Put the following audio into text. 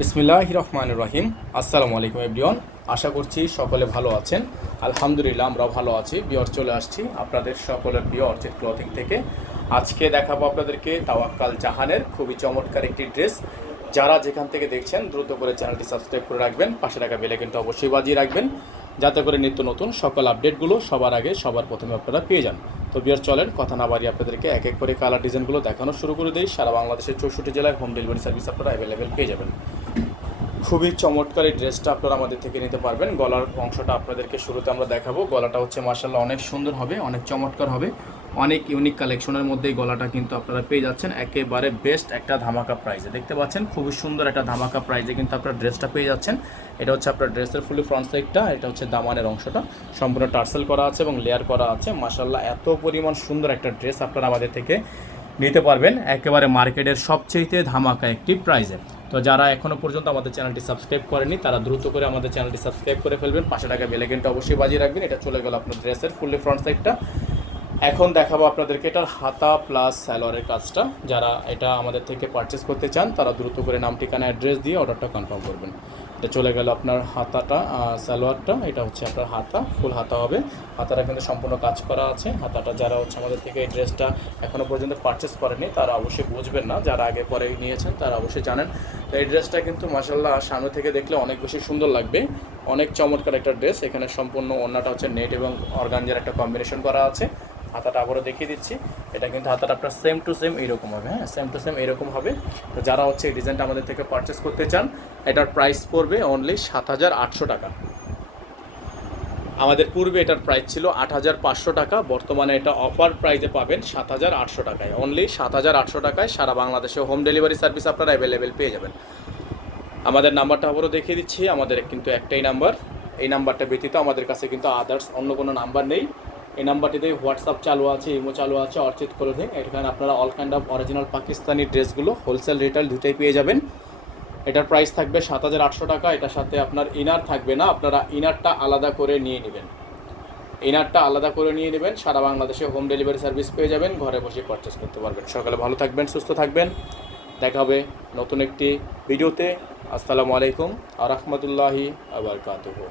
বিসমিল্লাহির রহমানির রহিম। আসসালামু আলাইকুম এভরিওয়ান। আশা করছি সকলে ভালো আছেন। আলহামদুলিল্লাহ আমরাও ভালো আছি। বিয়র চলে আসছি আপনাদের সকলের প্রিয় অর্চিড ক্লথিং থেকে। আজকে দেখাবো আপনাদেরকে তাওয়াক্কাল জাহানের খুবই চমৎকার একটি ড্রেস। যারা যেখান থেকে দেখছেন দ্রুত করে চ্যানেলটি সাবস্ক্রাইব করে রাখবেন, পাশে থাকা বেল আইকনটা অবশ্যই বাজিয়ে রাখবেন, যাতে করে নিত্য নতুন সকল আপডেটগুলো সবার আগে সবার প্রথমে আপনারা পেয়ে যান। তো বিয়ার চলেন কথা না বাড়িয়ে আপনাদেরকে এক এক করে কালার ডিজাইনগুলো দেখানো শুরু করে দিই। সারা বাংলাদেশের 64 জেলায় হোম ডেলিভারি সার্ভিস আপনারা অ্যাভেলেবেল পেয়ে যাবেন। খুবই চমৎকার এই ড্রেসটা আপনারা আমাদের থেকে নিতে পারবেন। গলার অংশটা আপনাদেরকে শুরুতে আমরা দেখাবো। গলাটা হচ্ছে মাশাআল্লাহ অনেক সুন্দর হবে, অনেক চমৎকার হবে, অনেক ইউনিক কালেকশনের মধ্যে এই গলাটা কিন্তু আপনারা পেয়ে যাচ্ছেন একেবারে বেস্ট একটা ধামাকা প্রাইসে। দেখতে পাচ্ছেন খুবই সুন্দর একটা ধামাকা প্রাইসে কিন্তু আপনারা ড্রেসটা পেয়ে যাচ্ছেন। এটা হচ্ছে আপনার ড্রেসের ফুলি ফ্রন্ট সাইডটা, এটা হচ্ছে দামানের অংশটা সম্পূর্ণ টার্সেল করা আছে এবং লেয়ার করা আছে। মাশাআল্লাহ এত পরিমাণ সুন্দর একটা ড্রেস আপনারা আমাদের থেকে নিতে পারবেন একেবারে মার্কেটের সবচেয়ে ধামাকা একটি প্রাইজে। তো যারা এখনও পর্যন্ত আমাদের চ্যানেলটি সাবস্ক্রাইব করেনি তারা দ্রুত করে আমাদের চ্যানেলটি সাবস্ক্রাইব করে ফেলবেন, পাশে থাকা বেল আইকনটা অবশ্যই বাজিয়ে রাখবেন। এটা চলে গেল আপনার ড্রেসের ফুললি ফ্রন্ট সাইডটা। এখন দেখাবো আপনাদেরকে এটার হাতা প্লাস সালোয়ারের কাজটা। যারা এটা আমাদের থেকে পারচেস করতে চান তারা দ্রুত করে নাম ঠিকানা অ্যাড্রেস দিয়ে অর্ডারটা কনফার্ম করবেন। এটা চলে গেল আপনার হাতাটা, সালোয়ারটা। এটা হচ্ছে আপনার হাতা, ফুল হাতা হবে। হাতাটা কিন্তু সম্পূর্ণ কাজ করা আছে। হাতাটা যারা হচ্ছে আমাদের থেকে এই ড্রেসটা এখনও পর্যন্ত পারচেস করেনি তারা অবশ্যই বুঝবেন না, যারা আগে পরে নিয়েছেন তারা অবশ্যই জানেন। তো এই ড্রেসটা কিন্তু মাশাআল্লাহ সামনে থেকে দেখলে অনেক বেশি সুন্দর লাগবে, অনেক চমৎকার একটা ড্রেস। এখানে সম্পূর্ণ ওড়নাটা হচ্ছে নেট এবং অর্গানজার একটা কম্বিনেশন করা আছে। হাতাটা আবারও দেখিয়ে দিচ্ছি। এটা কিন্তু হাতাটা আপনার সেম টু সেম এইরকম হবে, হ্যাঁ সেম টু সেম এইরকম হবে। তো যারা হচ্ছে এই ডিজাইনটা আমাদের থেকে পারচেস করতে চান এটার প্রাইস পড়বে অনলি 7,800 টাকা। আমাদের পূর্বে এটার প্রাইস ছিল 8,500 টাকা, বর্তমানে এটা অফার প্রাইসে পাবেন 7,800 টাকায়। অনলি 7,800 টাকায় সারা বাংলাদেশে হোম ডেলিভারি সার্ভিস আপনারা অ্যাভেলেবেল পেয়ে যাবেন। আমাদের নাম্বারটা আবারও দেখিয়ে দিচ্ছি। আমাদের কিন্তু একটাই নাম্বার, এই নাম্বারটা ব্যতীত আমাদের কাছে কিন্তু আদার্স অন্য কোনো নাম্বার নেই। এই নাম্বারটিতে হোয়াটসঅ্যাপ চালু আছে, ইমো চালু আছে, অর্চিড ক্লোথিং। এখানে আপনারা all kind of original Pakistani ড্রেসগুলো হোলসেল রিটেল দুটোই পেয়ে যাবেন। এটার প্রাইস থাকবে 7,800 টাকা। এটার সাথে আপনার ইনার থাকবে না, আপনারা ইনারটা আলাদা করে নিয়ে নেবেন। ইনারটা আলাদা করে নিয়ে নেবেন। সারা বাংলাদেশে হোম ডেলিভারি সার্ভিস পেয়ে যাবেন, ঘরে বসে পারচেস করতে পারবেন। সকালে ভালো থাকবেন, সুস্থ থাকবেন। দেখা হবে নতুন একটি ভিডিওতে। আসসালামু আলাইকুম ওয়া রাহমাতুল্লাহি ওয়া বারাকাতুহু।